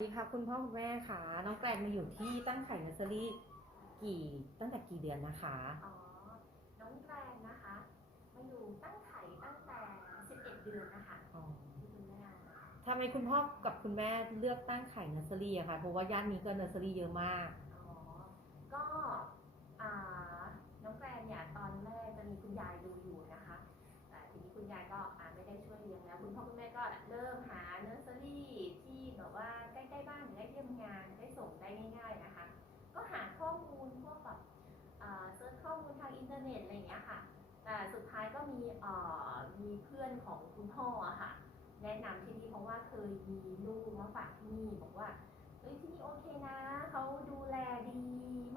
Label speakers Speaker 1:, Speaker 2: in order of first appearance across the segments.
Speaker 1: สวัสดีค่ะคุณพ่อคุณแม่ค่ะ น้องแกรนมาอยู่ที่ตั้งไข่เนอร์เซอรี่กี่ตั้งแต่กี่เดือนนะคะ
Speaker 2: อ๋อ น้องแกรนนะคะ มาอยู่ตั้งไข่ตั้งแต่ 11 เดือนนะคะ
Speaker 1: อ๋อ
Speaker 2: ที่คุณแม่
Speaker 1: ทำไมคุณพ่อกับคุณแม่เลือกตั้งไข่เนอร์เซอรี่อะคะเพราะว่าย่านนี้ก็เนอร์เซอรี่เยอะมาก
Speaker 2: อ๋อก็ อนของคุณพ่ออะค่ะ แนะนำที่นี่เพราะว่าเคยมีลูกมาฝากที่นี่บอกว่าเฮ้ยที่นี่โอเคนะเขาดูแลดี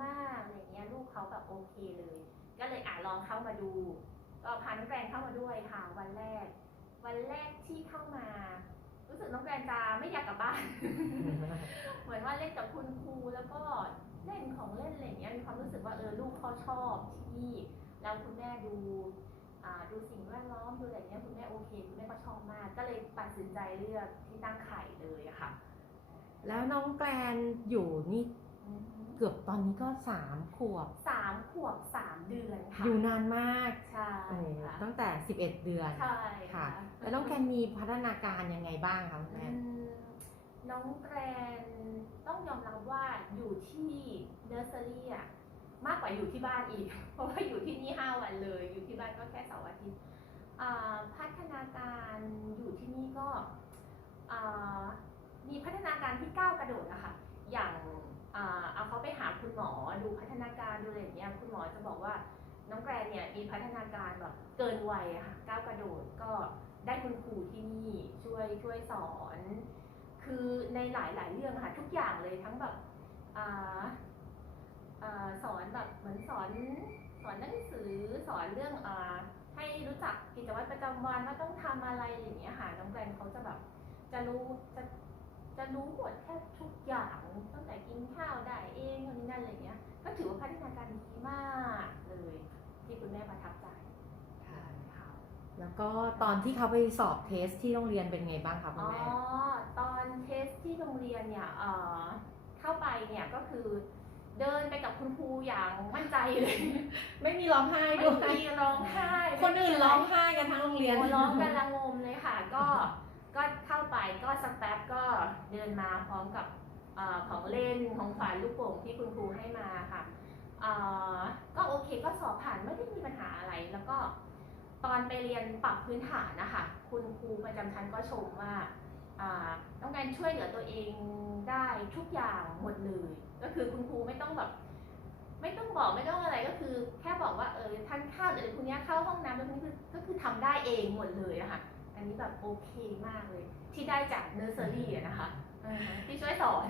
Speaker 2: มากอะไรเงี้ยลูกเขาแบบโอเคเลย ก็เลยอะลองเข้ามาดู ก็พาน้องแกรนเข้ามาด้วยค่ะวันแรก วันแรกที่เข้ามา รู้สึกน้องแกรนจะไม่อยากกลับบ้าน เหมือนว่าเล่นกับคุณครูแล้วก็เล่นของเล่นอะไรเงี้ยมีความรู้สึกว่าเออลูกเขาชอบที่นี่แล้วคุณแม่ดู ดูสิ่งแวดล้อมดูอะไรเงี้ยคุณแม่โอเคคุณแม่ก็ชอบมาก ก็เลยตัดสินใจเลือกที่ตั้งไข่เลยอะค่ะ
Speaker 1: แล้วน้องแกรนอยู่นี่เกือบตอนนี้ก็สามขวบ
Speaker 2: สามขวบสามเดือนค่ะ
Speaker 1: อยู่นานมาก
Speaker 2: ใช่
Speaker 1: โอ้
Speaker 2: ค่ะ
Speaker 1: ตั้งแต่11เดือน
Speaker 2: ใช่
Speaker 1: ค่ะ แล้วน้องแกรนมีพัฒนาการยังไงบ้างคะคุณ
Speaker 2: อื
Speaker 1: แม่
Speaker 2: มน้องแกรนต้องยอมรับว่าอยู่ที่เนอร์เซอรี่อะ มากกว่าอยู่ที่บ้านอีก เพราะว่าอยู่ที่นี่ห้าวันเลย อยู่ที่บ้านก็แค่เสาร์อาทิตย์พัฒนาการอยู่ที่นี่ก็มีพัฒนาการที่ก้าวกระโดดอะค่ะอย่างเอาเขาไปหาคุณหมอดูพัฒนาการดูอะไรอย่างเงี้ยคุณหมอจะบอกว่าน้องแกรนเนี่ยมีพัฒนาการแบบเกินวัยอะค่ะก้าวกระโดดก็ได้คุณครูที่นี่ช่วยช่วยสอน คือในหลายหลายๆเรื่องอะค่ะทุกอย่างเลยทั้งแบบอ่าอ่าสอนแบบเหมือน สอนสอนหนังสือสอนเรื่องอ่าให้รู้จักกิจวัตรประจำวันว่าต้องทำอะไรอย่างเงี้ยค่ะน้องแกรนเขาจะแบบ จะรู้จะจะรู้หมดแทบทุกอย่างตั้งแต่กินข้าวได้เองนู่นนี่นั่นอะไรเงี้ย ก็ถือว่าพัฒนาการดีมากเลย ที่คุณแม่ประทับใจค่ะ
Speaker 1: แล้วก็ตอนที่เขาไปสอบเทสที่โรงเรียนเป็นไงบ้างคะคุณ
Speaker 2: อ๋อ
Speaker 1: แม่
Speaker 2: ตอนเทสที่โรงเรียนเนี่ยเอ่อเข้าไปเนี่ยก็คือ เดินไปกับคุณครูอย่างมั่นใจเลย
Speaker 1: ไม่มีร้องไห้
Speaker 2: ไม่
Speaker 1: ด้วย
Speaker 2: มีร้องไห้
Speaker 1: คนอื่นร้องไห้กันทั้งโรงเรียน
Speaker 2: โอ้ร้องกันละงมเลยค่ะ ก็ก็เข้าไปก็สักแป๊บก็เดินมาพร้อมกับเอ่อของเล่นของขวัญลูกโป่งที่คุณครูให้มาค่ะเอ่อก็โอเคก็สอบผ่านไม่ได้มีปัญหาอะไร แล้วก็ตอนไปเรียนปรับพื้นฐานนะคะคุณครูประจำชั้นก็ชมว่าอ่า ต้องการช่วยเหลือตัวเองได้ทุกอย่างหมดเลย ก็คือคุณครูไม่ต้องแบบไม่ต้องบอกไม่ต้องอะไรก็คือ แค่บอกว่าเออทานข้าวเดี๋ยวคุณนี้เข้าห้องน้ำแล้วคุณนี้คือก็คือทำได้เองหมดเลยอะค่ะ อันนี้แบบโอเคมากเลย ที่ได้จากเนอร์เซอรี่อะนะคะอ่าฮะที่ช่วยสอน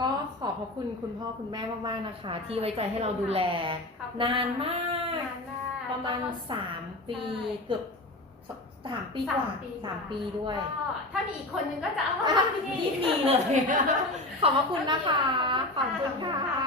Speaker 1: ก็ขอบพระคุณคุณพ่อคุณแม่มากๆนะคะ ที่ไว้ใจให้เราดูแล
Speaker 2: ขอบคุณ
Speaker 1: นานมาก
Speaker 2: นานมาก
Speaker 1: ประมาณ
Speaker 2: ก็
Speaker 1: สามปี
Speaker 2: ใช่
Speaker 1: เกือบ สสามปีกว่า
Speaker 2: สามปี
Speaker 1: สามปีด้วย
Speaker 2: ก็ถ้ามีอีกคนนึงก็จะเอามา
Speaker 1: อะ
Speaker 2: ทำที่นี่
Speaker 1: ยินดีเลย ขอบพระคุณนะคะ ขอบคุณค่ะ